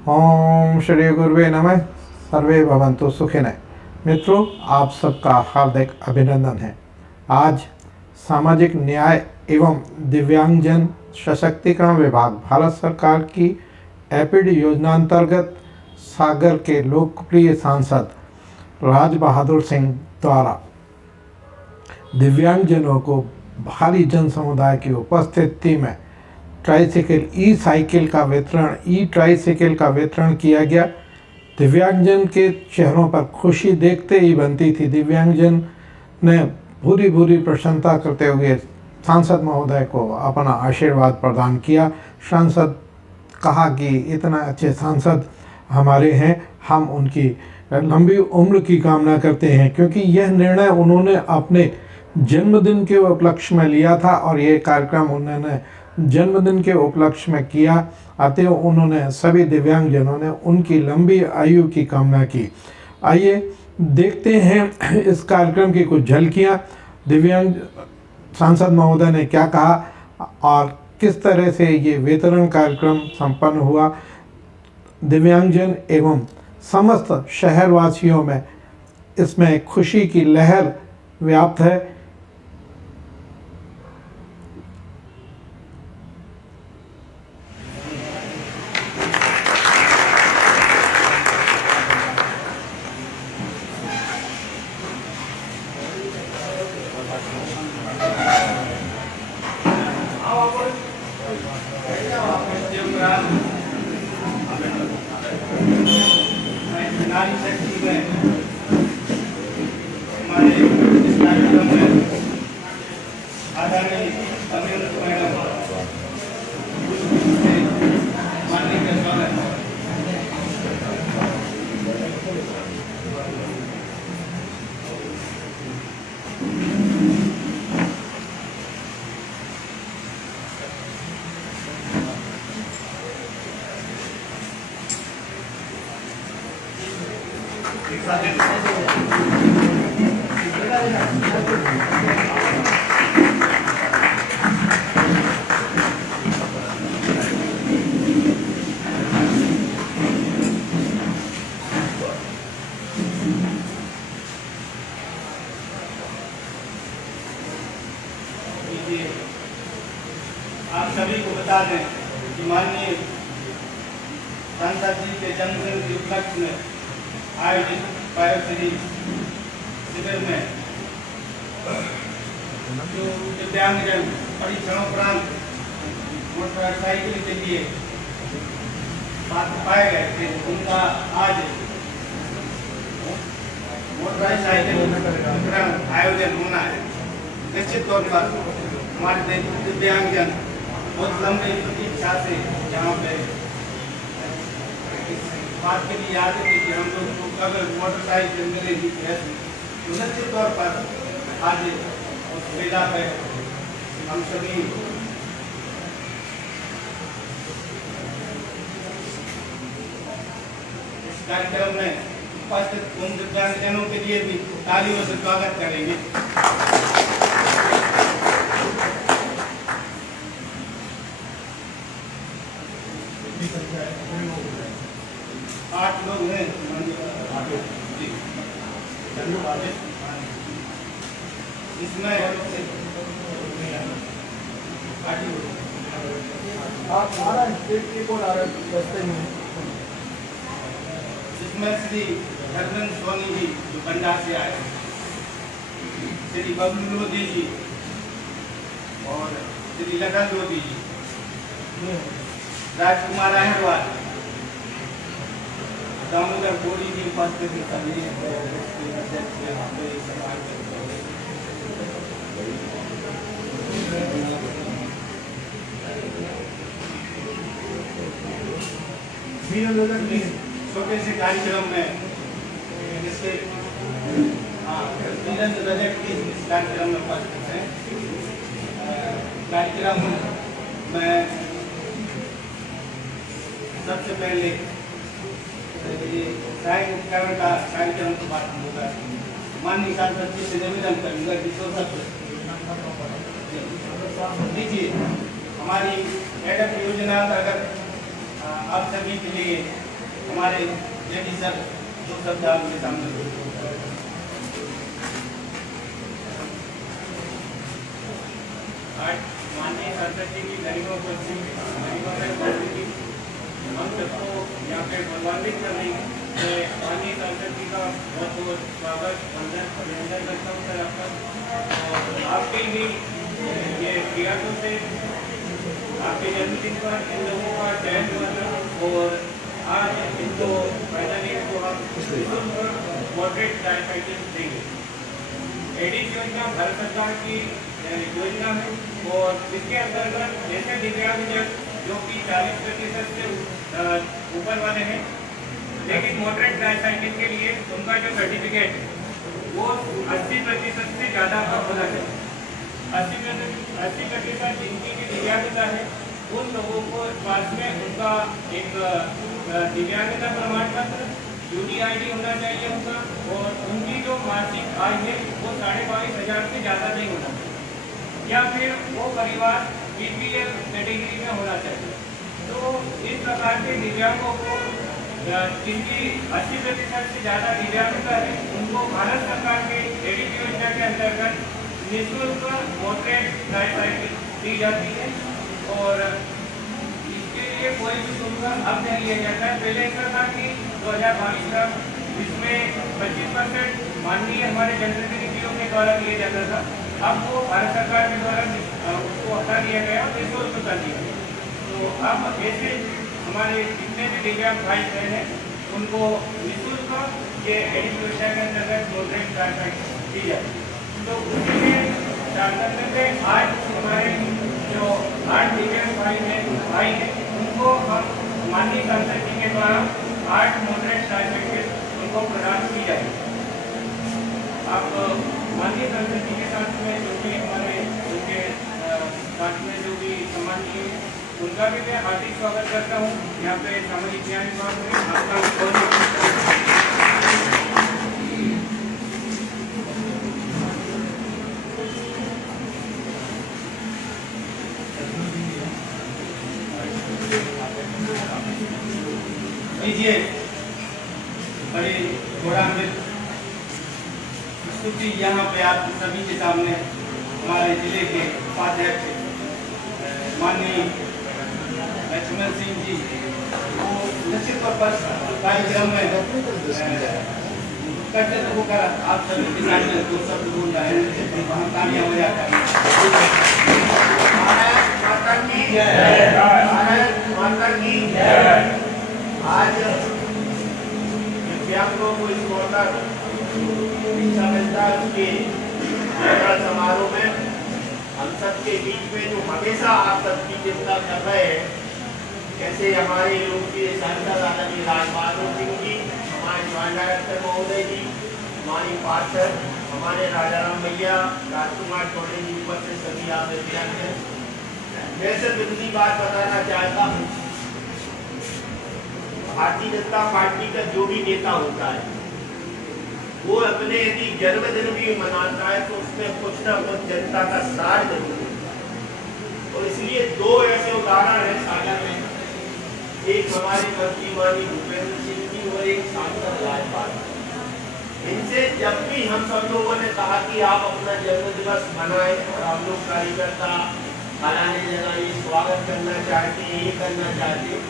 ओम श्री गुरुवे नमः। सर्वे भवन्तु सुखिनः। मित्रों, आप सबका हार्दिक अभिनंदन है। आज सामाजिक न्याय एवं दिव्यांगजन सशक्तिकरण विभाग भारत सरकार की एपिड योजना अंतर्गत सागर के लोकप्रिय सांसद राज बहादुर सिंह द्वारा दिव्यांगजनों को भारी जन समुदाय की उपस्थिति में ई ट्राइसाइकिल का वितरण किया गया। दिव्यांगजन के चेहरों पर खुशी देखते ही बनती थी। दिव्यांगजन ने भूरी प्रसन्नता करते हुए सांसद महोदय को अपना आशीर्वाद प्रदान किया। सांसद कहा कि इतना अच्छे सांसद हमारे हैं, हम उनकी लंबी उम्र की कामना करते हैं, क्योंकि यह निर्णय उन्होंने अपने जन्मदिन के उपलक्ष्य में लिया था और ये कार्यक्रम उन्होंने जन्मदिन के उपलक्ष्य में किया। अतः उन्होंने सभी दिव्यांगजनों ने उनकी लंबी आयु की कामना की। आइए देखते हैं इस कार्यक्रम की कुछ झलकियाँ। दिव्यांग सांसद महोदय ने क्या कहा और किस तरह से ये वितरण कार्यक्रम संपन्न हुआ। दिव्यांगजन एवं समस्त शहरवासियों में इसमें खुशी की लहर व्याप्त है। नारी शक्ति में हमारे इस कार्यक्रम में आदरणीय अभिनंदन मैडम से माननीय का स्वागत है। आप सभी को बता दें कि माननीय सांसद जी के जन्मदिन के उपलक्ष्य में आयोजित बायोश्री शिविर में जो दिव्यांगजन परीक्षणोपरांत मोटरसाइकिल के लिए पात्र पाए गए थे, उनका आज मोटरसाइकिल वितरण आयोजन होना है। निश्चित तौर पर हमारे दिव्यांगजन बहुत लंबी प्रतीक्षा से यहाँ पे इस बात के लिए आते थे कि हम लोग को अगर मोटरसाइकिल मिलेगी ऐसी, तो निश्चित तौर पर आज उस मेला पे हम सभी इस कार्यक्रम में उपस्थित उन दिव्यांगजनों के लिए भी तालियों से स्वागत करेंगे। 8 लोग हैं। इसमें आप हमारा स्टेट के कौन आ रहे हैं? इसमें श्री धर्मेंद्र सोनी जी जो पंजाब से आए, श्री बबलू लोधी जी और श्री लखन लोधी जी, राजकुमार अहरवाल, दामोदर बोरी जी उपस्थित सभी अध्यक्ष यहाँ पे छोटे से कार्यक्रम में जिसके इस कार्यक्रम में उपस्थित हैं। कार्यक्रम में सबसे पहले साइन उपकरण का कार्यक्रम की बात होगा। माननीय सांसद जी से निवेदन करूंगा कि दीजिए हमारी एडप योजना अंतर्गत आप सभी के लिए हमारे जेडी सर दो शब्द आपके सामने। आज माननीय सांसद जी की गरिमा उपस्थिति हम सबको यहाँ पे गौरवान्वित कर रही है। मैं माननीय सांसद जी का बहुत बहुत स्वागत अभिनंदन करता हूँ सर आपका। और आपके ही ये प्रयासों से आपके जन्मदिन पर इन लोगों का चयन हुआ था और आज इनको फाइनली को हम मॉडरेट डायबिटीज देंगे। एडिस योजना भारत सरकार की योजना है और इसके अंतर्गत जैसे दिव्यांगजन जो कि 40% से ऊपर वाले हैं लेकिन मॉडरेट डायबिटीज के लिए उनका जो सर्टिफिकेट है वो 80% से ज़्यादा का होना चाहिए। 80% जिनकी भी दिव्यांगता है उन लोगों को पास में उनका एक दिव्यांगता प्रमाण पत्र UDID होना चाहिए उनका और उनकी जो मासिक आय है वो 22,500 से ज़्यादा नहीं होना चाहिए या फिर वो परिवार BPL कैटेगरी में होना चाहिए। तो इस प्रकार के दिव्यांगों को जिनकी 80% से ज़्यादा दिव्यांगता है उनको भारत सरकार के एडिस योजना के अंतर्गत निःशुल्क मॉडरेट डायबिटीज दी जाती है और इसके लिए कोई भी शुल्क अब नहीं लिया जाता है। पहले ऐसा था कि 2022 तक इसमें 25% माननीय हमारे जनप्रतिनिधियों के द्वारा लिया जाता था। अब वो भारत सरकार के द्वारा उसको हटा दिया गया और निःशुल्क कर दिया गया। तो अब ऐसे हमारे जितने भी दिव्यांग भाई बहन हैं उनको निःशुल्क ये एडिस योजना के अंतर्गत मॉडरेट डायबिटीज दी जाती है। तो उसके लिए आज हमारे जो 8 दिव्यांग भाई हैं उनको हम माननीय सांसद जी के द्वारा 8 मॉडरेट डायबिटीज उनको प्रदान की जाएगी। आप माननीय सांसद जी के साथ में जो भी हमारे उनके साथ में जो भी सम्मानीय उनका भी मैं हार्दिक स्वागत करता हूँ। यहाँ पे सामाजिक न्याय विभाग में आपका लीजिए बड़े गौरवान्वित प्रस्तुति यहाँ पे आप सभी के सामने हमारे जिले के उपाध्यक्ष माननीय लक्ष्मण सिंह जी वो निश्चित तौर पर कार्यक्रम में करते होकर आप सभी के सामने दो शब्द बोल रहे हैं वहाँ कामयाब हो जाता है। माता की जय, माता की जय। आज दिव्यांगों को इस मौका शिक्षा मिलता है उसके समारोह में हम सबके बीच में जो हमेशा आप सबकी चिंता कर रहे हैं कैसे हमारे लोकप्रिय सांसद आदरणीय राज बहादुर सिंह जी, हमारे ज्वाइंट डायरेक्टर महोदय जी, हमारी पार्षद हमारे राजाराम भैया, राजकुमार चौधरी जी उपस्थित सभी आप दिव्यांग। मैं सिर्फ इतनी बात बताना चाहता हूँ भारतीय जनता पार्टी का जो भी नेता होता है वो अपने यदि जन्मदिन भी मनाता है तो उसमें कुछ ना कुछ जनता का साथ जरूर होता है। और इसलिए दो ऐसे उदाहरण है साझा में, एक हमारे मंत्री माननीय भूपेंद्र सिंह जी और एक सांसद राजपाल। इनसे जब भी हम सब लोगों ने कहा कि आप अपना जन्म दिवस मनाएं और हम लोग कार्यकर्ता फलाने जगह ये स्वागत करना चाहते हैं ये करना चाहते हैं,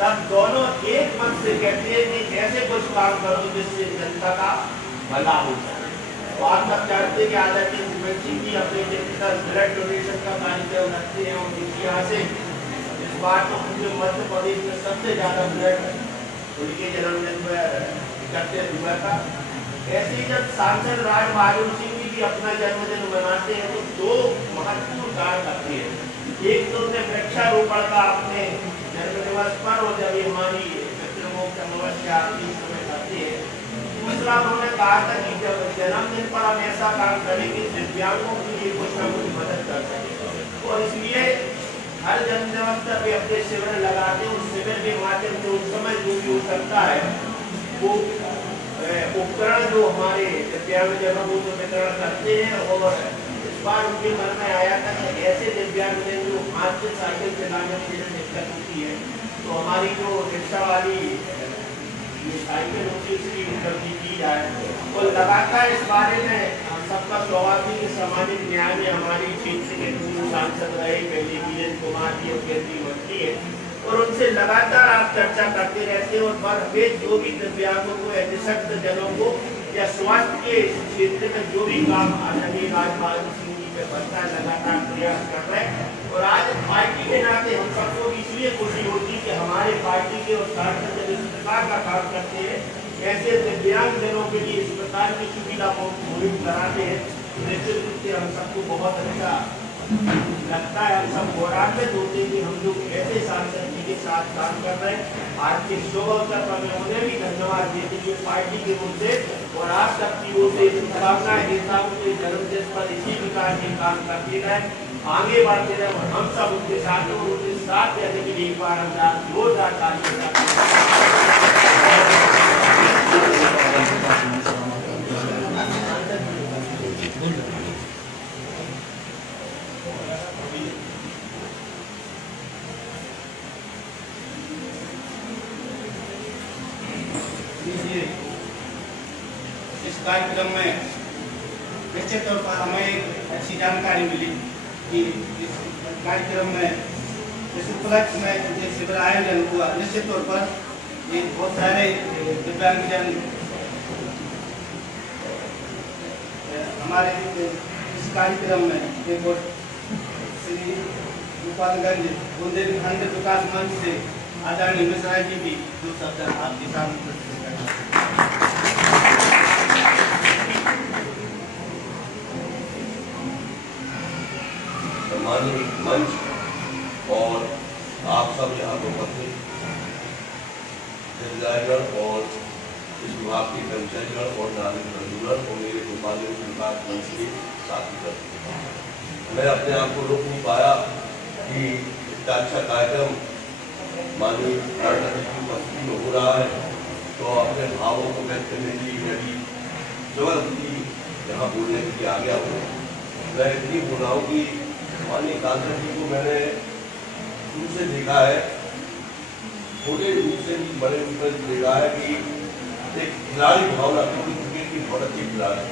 तब दोनों एक मन से कहते हैं कि ऐसे कुछ काम करो जिससे जनता का भला हो जाए। तो आप सब जानते हैं कि आदरणीय भूपेंद्र सिंह जी अपने ब्लड डोनेशन का कार्यक्रम रखते हैं और यहाँ से इस बार तो पूरे मध्य प्रदेश में सबसे ज्यादा ब्लड उनके जन्मदिन पर एकत्रित हुआ था। ऐसे ही जब सांसद राज बहादुर सिंह जी भी अपना जन्मदिन मनाते हैं तो दो महत्वपूर्ण कार्य करते हैं। एक तो उन्हें वृक्षारोपण का अपने जन्म दिवस पर और जब हमारी समस्या समय करते हैं। दूसरा उन्होंने कहा था कि जब जन्मदिन पर हम ऐसा काम करेंगे दिव्यांगों के लिए कुछ न कुछ मदद कर सकें और इसलिए हर जन्म दिवस पर भी अपने शिविर लगाते हैं। उस शिविर के माध्यम से उस समय जो भी हो सकता है वो उपकरण जो हमारे दिव्यांगजनों को तो वितरण करते हैं। और इस बार उनके मन में आया था कि ऐसे दिव्यांगजन जो हाथ से साइकिल चलाने में दिक्कत होती है तो हमारी जो रिक्शा वाली ये साइकिल नोटिस की उपलब्धि की जाए और लगातार इस बारे में हम सबका स्वागत है कि सामाजिक न्याय में हमारी क्षेत्र के पूर्व सांसद रहे पहले वीरेंद्र कुमार जी और केंद्रीय मंत्री है और उनसे लगातार आप चर्चा करते रहते हैं और हर हमें जो भी दिव्यांगों को सशक्त जनों को या स्वास्थ्य के क्षेत्र में जो भी काम आदरणीय राजपाल सिंह जी पे बनता है लगातार प्रयास कर रहे हैं और आज पार्टी के नाते हम सबको इसलिए खुशी होती है कि हमारे पार्टी के और सांसद जब इस प्रकार का काम करते हैं ऐसे दिव्यांग जनों के लिए इस प्रकार की सुविधा मुहैया कराते हैं निश्चित रूप से हम सबको बहुत अच्छा लगता है। हम सब गौरवान्वित होते हैं कि हम लोग ऐसे सांसद जी के साथ काम कर रहे हैं। आज के शुभ अवसर पर मैं उन्हें भी धन्यवाद देते हुए पार्टी की ओर से और आप सबकी ओर से शुभकामनाएं देता हूँ कि जन्मदिन पर इसी प्रकार के काम करते रहे आगे बढ़ते रहे और हम सब उनके साथ और उनके साथ रहने के लिए एक बार हम जोरदार ताली इस कार्यक्रम में निश्चित तौर पर हमें एक अच्छी जानकारी मिली कि इस कार्यक्रम में इस उपलक्ष्य में एक शिविर आयोजन हुआ। निश्चित तौर पर ये बहुत सारे दिव्यांगजन हमारे इस कार्यक्रम में एक और श्री गोपालगंज बुंदेलखंड विकास मंच से आदरणीय मिश्रा जी भी जो शब्द आपके सामने प्रस्तुत करना। सम्मानित मंच और आप सब यहाँ उपस्थित हितग्राहीगण और इस विभाग के कर्मचारीगण और नागरिक बंधुगण और मेरे गोपालगंज विकास मंच के साथीगण, मैं अपने आप को रोक नहीं पाया कि इतना अच्छा कार्यक्रम माननीय राष्ट्रपति की उपस्थिति में हो रहा है तो अपने भावों को व्यक्त करने की मेरी जबरदस्ती यहाँ बोलने के लिए आ गया हूँ। मैं इतनी बोल रहा हूँ कि माननीय सांसद जी को मैंने शुरू से देखा है, छोटे रूप से भी बड़े रूप में देखा है कि एक खिलाड़ी भावना, क्योंकि क्रिकेट की बहुत अच्छी खिलाड़ी,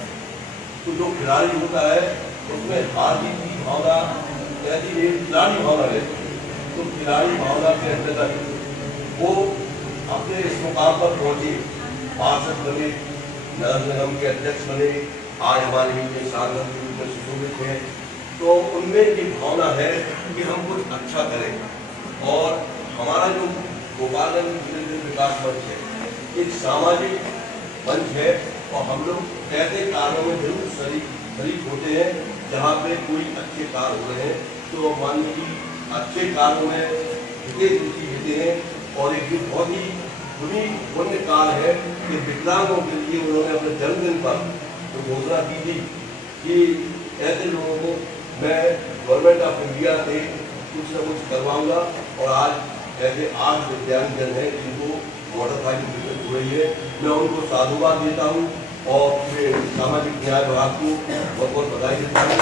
तो जो खिलाड़ी होता है उसमें हार जीत की भावना ऐसी एक खिलाड़ी भावना रहती है। तो खिलाड़ी भावना के अंतर्गत वो अपने इस मुकाम पर पहुंचे, पार्षद बने, नगर निगम के अध्यक्ष बने, आज हमारे बीच सांसद के रूप में सुशोभित हैं। तो उनमें ये भावना है कि हम कुछ अच्छा करें और हमारा जो गोपालगंज विकास मंच है एक सामाजिक मंच है और हम लोग ऐसे कार्यों में जरूर शरीक होते हैं जहाँ पे कोई अच्छे कार्य हो रहे हैं तो मान लीजिए अच्छे कार्यों में विशेष रुचि लेते हैं। और एक जो बहुत ही बुरी पुण्य काल है कि विकलांगों के लिए उन्होंने अपने जन्मदिन पर तो घोषणा की थी कि ऐसे लोगों को मैं गवर्नमेंट ऑफ इंडिया से कुछ न कुछ करवाऊंगा और आज ऐसे 8 दिव्यांगजन हैं जिनको मोटरसाइकिल दिक्कत हो रही है। मैं उनको साधुवाद देता हूँ और पूरे सामाजिक न्याय विभाग को बहुत बहुत बधाई देता हूँ।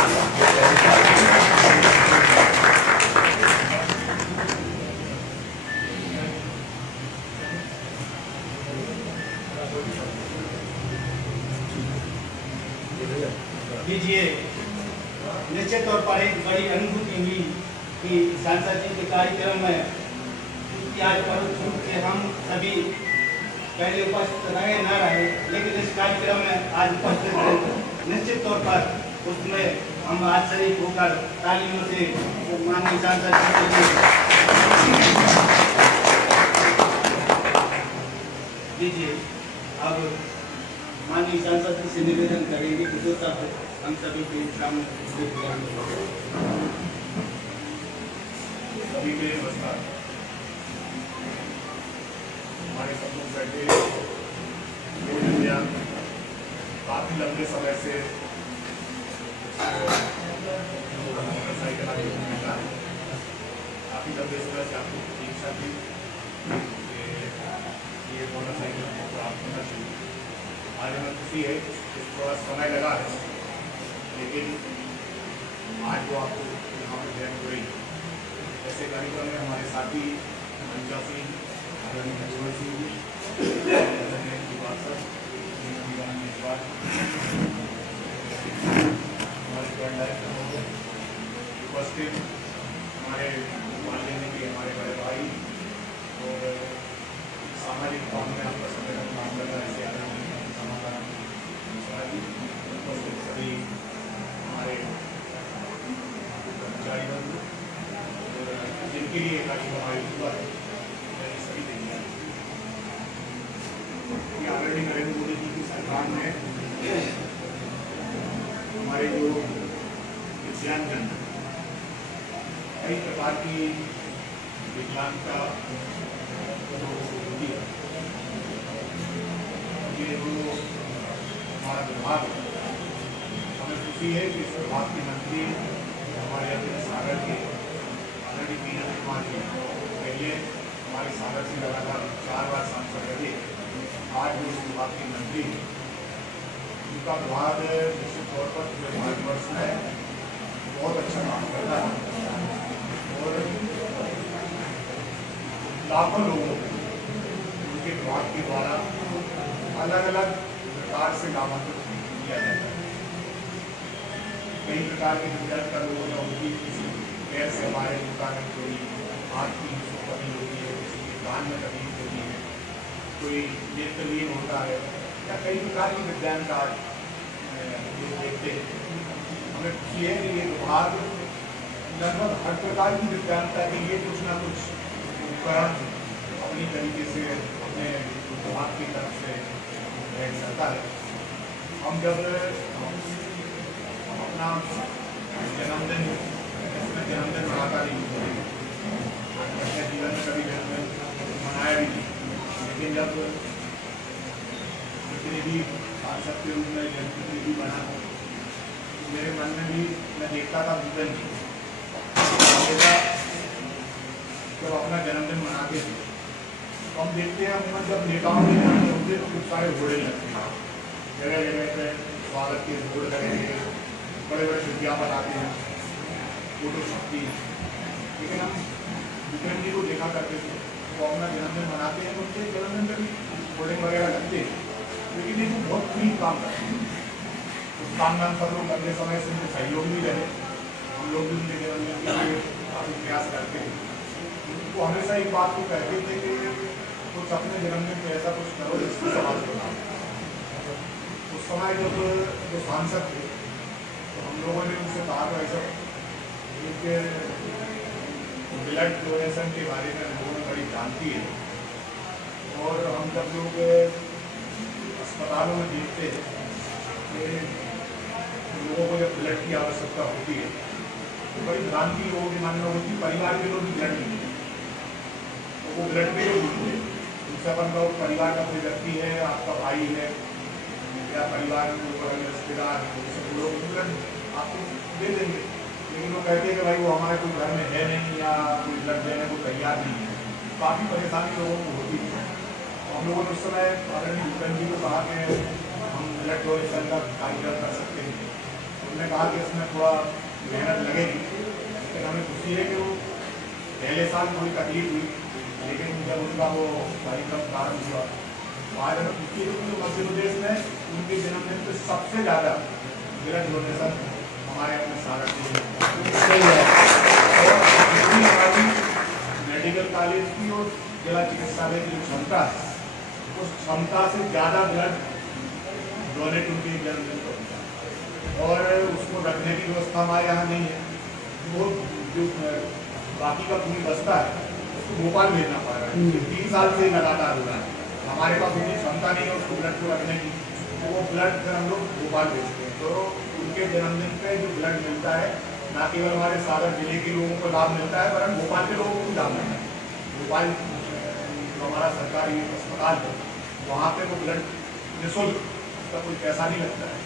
लीजिए, निश्चित तौर पर एक बड़ी अनुभूति हुई कि सांसद जी के कार्यक्रम में कि आज परोक्ष रूप से हम सभी पहले उपस्थित रहे न रहे लेकिन इस कार्यक्रम में आज उपस्थित रहे। निश्चित तौर पर उसमें हम आज शरीक होकर तालियों से माननीय सांसद जी के लिए लीजिए। अब माननीय सांसद जी से निवेदन करेंगे कि जो शब्द हम सभी के सामने सभी के लिए नमस्कार। हमारे सब लोग बैठे दो दिव्यांग काफी लंबे समय से मोटरसाइकिल आगे मिला है, काफी लंबे समय से आपको प्रतीक्षा थी कि ये मोटरसाइकिल को प्राप्त होना चाहिए। आज हमें खुशी है कि थोड़ा समय लगा है लेकिन आज वो आपको यहाँ पर जैन हो रही है। ऐसे कार्यक्रम में हमारे साथी मंचा सिंह, आदरणीय सिंह जी, कि ऑलरेडी नरेंद्र मोदी जी की सरकार ने हमारे जो दिव्यांगजन कई प्रकार की विकलांगता होती है, ये जो हमारा विभाग है, हमें खुशी है कि इस विभाग के मंत्री हमारे अपने सागर के ऑलरेडी वीरेंद्र कुमार जी पहले हमारे सागर से लगातार 4 बार सांसद रहे, आज जो इस विभाग के मंत्री हैं, उनका विभाग निश्चित तौर पर पूरे भारतवर्ष में बहुत अच्छा काम करता है और लाखों लोगों को उनके विभाग के द्वारा अलग अलग प्रकार से लाभान्वित किया जाता है। कई प्रकार के दिव्यांग लोगों ने उनकी किसी पैर से हमारे दुकान में कोई हाथ की कमी होती है, किसी के कान में तकलीफ होती है, कोई नेत्रहीन होता है या कई प्रकार की दिव्यांगता लोग देखते हैं। हमें खुशी है कि ये विभाग लगभग हर प्रकार की दिव्यांगता के लिए कुछ ना कुछ उपकरण अपनी तरीके से अपने विभाग की तरफ से भेज सकता है। हम जब अपना जन्मदिन मनाता नहीं, अपने जीवन में कभी जन्मदिन मनाया भी नहीं, लेकिन जब प्रतिनिधि सांसद के रूप में जनप्रतिनिधि बना तो मेरे मन में भी मैं देखता था भूगल जब अपना जन्मदिन मनाते थे तो हम देखते हैं हम जब नेताओं के जन्मदिन होते तो कुछ सारे घोड़े लगते हैं, जगह जगह पे स्वागत के बोर्ड लगेंगे, बड़े बड़े विज्ञापन आते हैं, फोटो छपती है। लेकिन हम विक्रम जी को देखा करते थे वो अपना जन्मदिन मनाते हैं, उनके जन्मदिन पर भी होर्डिंग वगैरह लगते हैं, लेकिन ये बहुत फ्री काम करते हैं। उस काम में हम सब लोग लंबे समय से उनके सहयोग भी रहे, हम लोग भी उनके जन्मदिन के लिए काफ़ी प्रयास करते हैं। वो हमेशा एक बात को कहते थे कि कुछ अपने जन्मदिन पर ऐसा कुछ करो जिसकी समाज बनाओ। उस समय जब जो सांसद थे तो हम लोगों ने उनसे कहा था ऐसा एक ब्लड डोनेशन के बारे में लोगों ने बड़ी जानती है और हम जब लोग अस्पतालों में देखते हैं कि लोगों को जब ब्लड की आवश्यकता होती है तो बड़ी भ्रांति लोगों के मन में होती है, परिवार के लोग भी ब्लड नहीं देते तो वो ब्लड के लोग नहीं देते। उनसे अपन का परिवार का कोई व्यक्ति है, आपका भाई है या परिवार में रिश्तेदार लोग ब्लड आपको दे देंगे, लेकिन वो कहते हैं कि भाई वो हमारे कोई घर में है नहीं या कोई ब्लड देने को तैयार नहीं है। काफ़ी परेशानी लोगों को होती है। हम लोगों ने उस समय आदरणीय भूपेंद्र जी को कहा कि हम ब्लड डोनेशन का कार्यक्रम कर सकते हैं। उन्होंने कहा कि इसमें थोड़ा मेहनत लगेगी, लेकिन हमें खुशी है कि वो पहले साल थोड़ी तकलीफ हुई, लेकिन जब उनका वो कार्यक्रम प्रारंभ हुआ तो आज हमें खुशी है कि मध्य प्रदेश में उनके जन्मदिन पर सबसे ज़्यादा ब्लड डोनेशन हमारे अपने सागर से हमारी मेडिकल कॉलेज की और जिला चिकित्सालय की जो क्षमता है उस क्षमता से ज़्यादा ब्लड डोनेट उनके जन्मदिन पर होता है और उसको रखने की व्यवस्था हमारे यहाँ नहीं है। वो जो बाकी का पूरी बस्ता है उसको भोपाल भेजना पड़ रहा है, 3 साल से लगातार हो रहा है। हमारे पास उतनी क्षमता नहीं है उसको ब्लड को रखने की, तो वो ब्लड फिर हम लोग भोपाल भेजते हैं। तो उनके जन्मदिन पे जो ब्लड मिलता है ना केवल हमारे सागर जिले के लोगों को लाभ मिलता है वरन भोपाल के लोगों को भी लाभ मिलता है। भोपाल जो हमारा सरकारी अस्पताल है वहाँ पे वो ब्लड निःशुल्क, उसका कोई पैसा नहीं लगता है।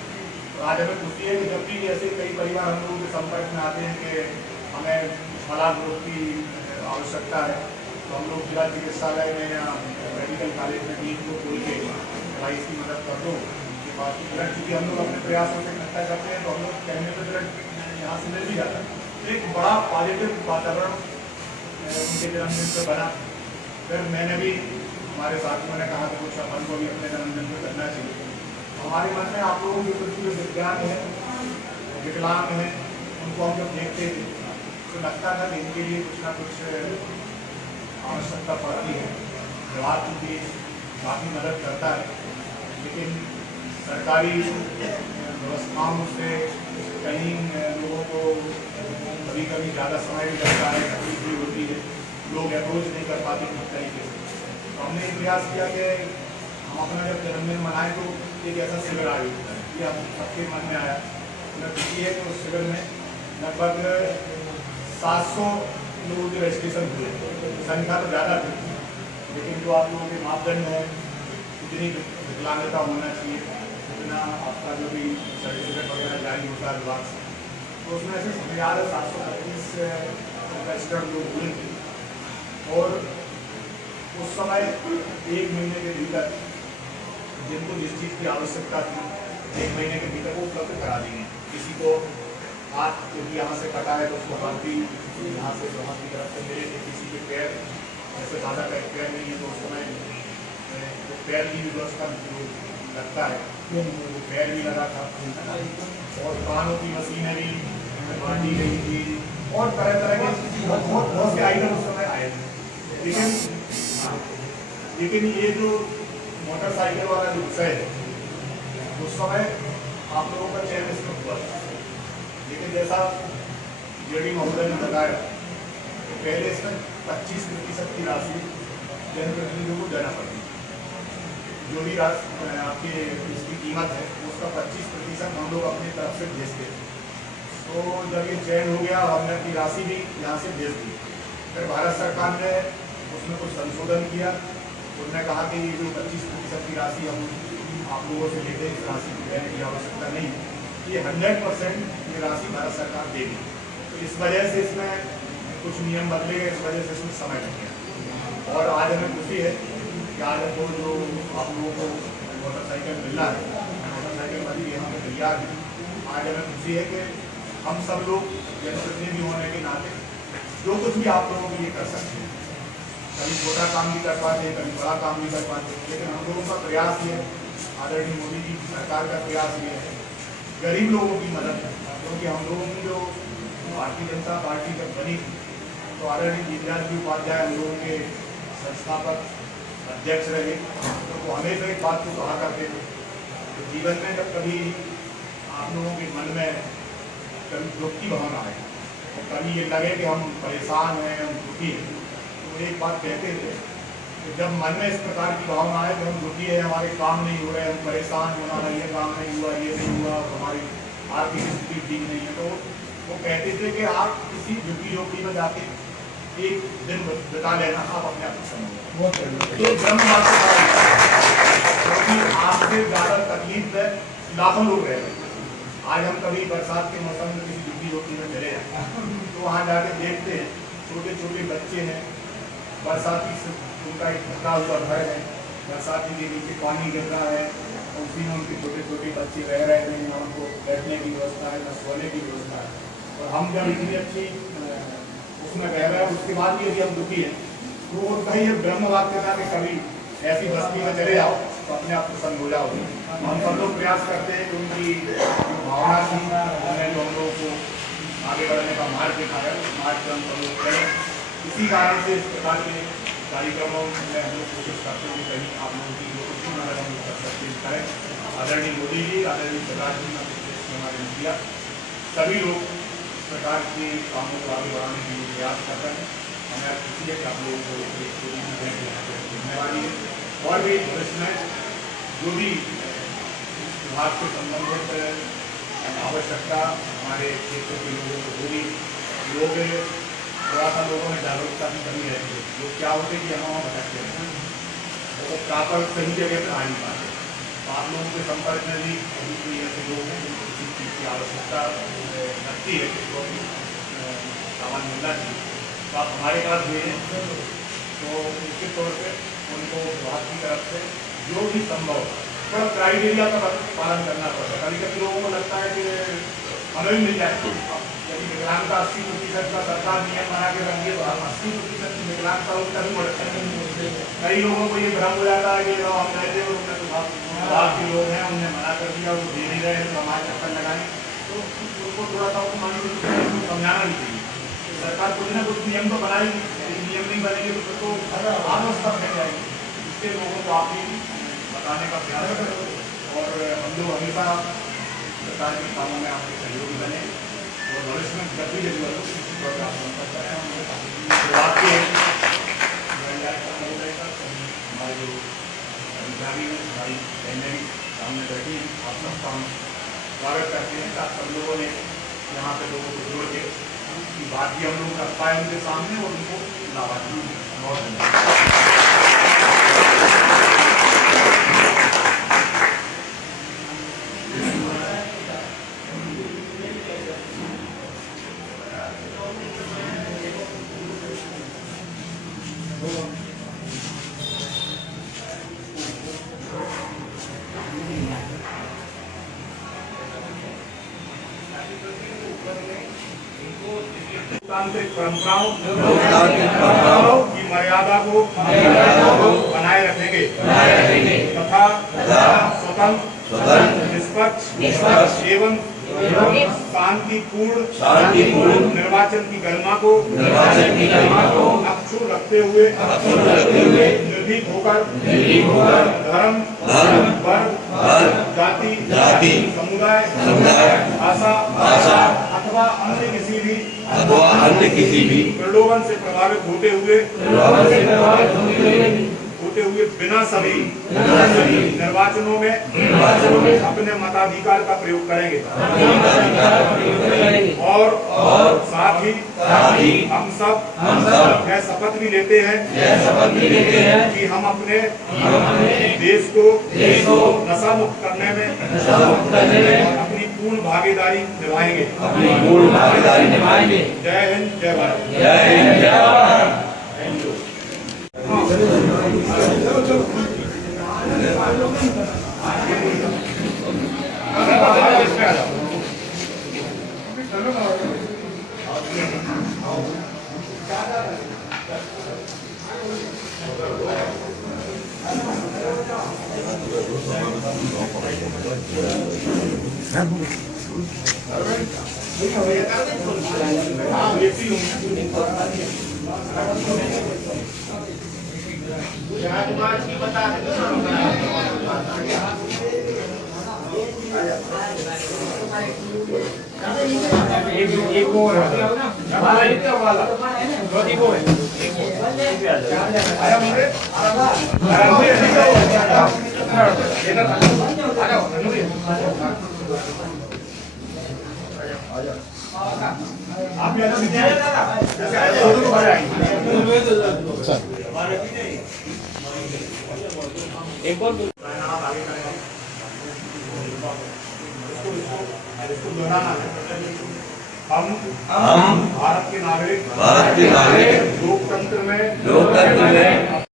तो आज हमें खुशी है कि जब भी ऐसे कई परिवार हम लोगों के संपर्क में आते हैं कि हमें फला ग्रुप की आवश्यकता है तो हम लोग जिला चिकित्सालय में या मेडिकल कॉलेज में टीम को खोल के भाई इसकी मदद कर दो कि बाकी ब्लड क्योंकि हम लोग अपने प्रयासों से इकट्ठा करते हैं तो हम लोग कहने पर ब्लड यहाँ से मिल भी जाता है। तो एक बड़ा पॉजिटिव वातावरण उनके जन्मदिन पर बना। फिर मैंने भी हमारे साथियों ने कहा कि कुछ अपन को भी अपने जन्मदिन पर करना चाहिए। हमारे मन में आप लोगों के प्रति जो दिव्यांग है विकलांग हैं उनको हम जब देखते थे तो लगता था कि इनके लिए कुछ ना कुछ आवश्यकता पड़ती है, विभाग उनकी काफ़ी मदद करता है, लेकिन सरकारी व्यवस्थाओं से कहीं लोगों को कभी कभी ज़्यादा समय भी लगता है, तकलीफ भी होती है, लोग अप्रोच नहीं कर पाते किस तरीके से। तो हमने प्रयास किया कि हम अपना जब जन्मदिन मनाएं तो एक ऐसा शिविर आयोजित करें, ये हम सबके मन में आया। मैं खुशी है कि उस शिविर में लगभग 700 लोगों के रजिस्ट्रेशन हुए। संख्या तो ज़्यादा थी, लेकिन जो आप लोगों के मापदंड है, जितनी विकलांगता होना चाहिए, उतना आपका जो भी सर्टिफिकेट वगैरह जारी होता है विभाग से, तो उसमें से 735 रजिस्टर्ड लोग हुए थे। और उस समय 1 महीने के भीतर जिनको जिस चीज़ की आवश्यकता थी 1 महीने के भीतर वो उपलब्ध करा दी गई। किसी को हाथ क्योंकि यहाँ से कटा है तो उसको हाथ भी यहाँ से हाथ की तरफ से मिले थे, किसी के पैर ऐसे ज़्यादा पैर नहीं है तो उस समय तो पैर की भी व्यवस्था जो लगता है वो पैर भी लगा था, और कानों की मशीनरी बांटी गई थी, और तरह तरह के बहुत से आइटम उस समय आए थे। लेकिन ये जो मोटरसाइकिल वाला जो विषय है उस समय आप लोगों का चयन इसमें हुआ था, लेकिन जैसा जेडी महोदय ने बताया तो पहले इसमें 25% की राशि जनप्रतिनिधियों को देना पड़ती है। जो भी आपके इसकी कीमत है उसका 25% हम लोग अपनी तरफ से भेजते थे। तो जब ये चयन हो गया हमने अपनी राशि भी यहाँ से भेज दी। फिर भारत सरकार ने उसमें कुछ संशोधन किया, उन्होंने कहा कि ये जो 25% की राशि हम आप लोगों से लेते हैं, इस राशि को देने की आवश्यकता नहीं, ये 100% ये राशि भारत सरकार देगी। तो इस वजह से इसमें कुछ नियम बदले गए, इस वजह से इसमें समय लग गया। और आज हमें खुशी है कि आज हमको जो आप लोगों को मोटरसाइकिल मिल रहा है, मोटरसाइकिल वाली यहाँ पे तैयार है। आज हमें खुशी है कि हम सब लोग जनप्रतिनिधि होने के नाते जो कुछ भी आप लोगों के लिए कर सकते हैं, कभी छोटा काम भी कर पाते हैं, कभी बड़ा काम भी कर पाते हैं, लेकिन हम लोगों का प्रयास ये आदरणीय मोदी जी सरकार का प्रयास ये है गरीब लोगों की मदद है। क्योंकि हम लोगों की जो भारतीय जनता पार्टी जब बनी तो आदरणीय दीनदयाल जी उपाध्याय हम लोगों के संस्थापक अध्यक्ष रहे, तो वो हमेशा एक बात को कहा करते थे तो जीवन में जब कभी आप लोगों के मन में कभी दुख की भावना आए और कभी ये लगे कि हम परेशान हैं, हम दुखी हैं, तो एक बात कहते थे कि जब मन में इस प्रकार की भावना आए कि हम दुखी है, हमारे काम नहीं हो रहे, हम परेशान हो, हमारा ये काम नहीं हुआ, ये नहीं हुआ, हमारी आर्थिक स्थिति ठीक नहीं है, तो वो कहते थे कि आप किसी झुग्गी झोपड़ी में जाके एक दिन बिता लेना, आप अपने आप को समझो। ये ब्रह्म बात क्योंकि आपसे ज़्यादा तकलीफ है लाखों लोग रह रहे हैं। आज हम कभी बरसात के मौसम में किसी झुग्गी झोपड़ी में चले जाए तो वहाँ जाके देखते हैं छोटे छोटे बच्चे हैं, बरसाती से उनका एक ढका हुआ घर है, बरसाती के नीचे पानी गिर रहा है, उसी में उनके छोटे छोटे बच्चे रह रहे हैं, न उनको बैठने की व्यवस्था है, न सोने की व्यवस्था है। और हम जब इतनी अच्छी उसमें रह रहे हैं उसके बाद भी यदि हम दुखी हैं तो कहीं ये ब्रह्म वाक्य था कि कभी ऐसी बस्ती में चले जाओ तो अपने आप प्रसन्न हो जाओ। हम सब लोग प्रयास करते हैं कि उनकी भावना थी उन्हें जो हम लोगों को आगे बढ़ने का मार्ग दिखाया, उस मार्ग पर हम सब लोग करें। इसी कारण से इस प्रकार के कार्यक्रमों में हम लोग कोशिश करते हैं कि कहीं आप लोगों की जो कुछ मदद हम लोग कर सकते हैं करें। आदरणीय मोदी जी, आदरणीय सरकार जी ने हमारे दिया, सभी लोग इस प्रकार के कामों को आगे बढ़ाने के लिए प्रयास कर रहे हैं। हमें खुशी है कि आप लोगों को एक छोटी सी भेंट यहाँ पर मिलने वाली है। और भी भविष्य में जो भी विभाग से संबंधित आवश्यकता हमारे क्षेत्र के लोगों को होगी, लोग थोड़ा सा लोगों में जागरूकता की कमी रहती है, लोग क्या होते हैं कि यहाँ वहाँ भटकते हैं, वो प्रॉपर सही जगह पर आ नहीं पाते। तो आप लोगों के संपर्क में भी अभी कोई ऐसे लोग हैं जिनको किसी चीज़ की आवश्यकता लगती है, जिसको सामान मिलना चाहिए, तो आप हमारे पास भेजें तो निश्चित तौर पर उनको विभाग की तरफ से जो भी संभव थोड़ा क्राइटेरिया का पालन करना पड़ता है। कभी कभी लोगों को लगता है कि हमें भी मिल जाए, यदि विकलांगता 80% का सरकार नियम बना के रखिए तो हम 80% की विकलांगता हो तभी बढ़ते हैं। कई लोगों को ये भ्रम हो जाता है कि हम रहते हो विभाग के लोग हैं, उन्हें मना कर दिया, वो दे नहीं रहे तो हमारे चक्कर लगाए, तो उनको थोड़ा सा समझाना भी चाहिए। सरकार कुछ ना कुछ नियम तो बनाएगी, यदि नियम नहीं बनेंगे तो फिर तो अवस्था बन जाएगी। इससे लोगों को आप ही बताने का प्रयास करें और हम लोग हमेशा सरकार के कामों में आपके सहयोगी बने और भविष्य में जब भी जरूरत हो किसी तौर पर आप संपर्क करें। तो आपके हमारे जो संख्या भी है, हमारी बहनें भी सामने बैठी हैं, आप सबका हम स्वागत करते हैं। आप सब लोगों ने यहाँ पे लोगों को जोड़ के की बात भी हम लोग कर पाए उनके सामने और उनको लाभान्वित हुए। बहुत धन्यवाद। लोकतांत्रिक परंपराओं की मर्यादा को बनाए रखेंगे तथा स्वतंत्र निष्पक्ष एवं शांतिपूर्ण निर्वाचन की गरिमा को अक्षुण्ण रखते हुए निर्भीक होकर धर्म वर्ग जाति समुदाय भाषा अथवा अन्य किसी भी प्रलोभन से प्रभावित होते हुए बिना सभी निर्वाचनों में अपने मताधिकार का प्रयोग करेंगे और साथ ही हम सब यह शपथ भी लेते हैं कि हम अपने देश को नशा मुक्त करने में अपनी पूर्ण भागीदारी निभाएंगे। जय हिंद जय भारत। राजकुमार जी बता एक और हमारा इतना वाला रोटी को है आया मुझे आप एक और हम भारत के नागरिक लोकतंत्र में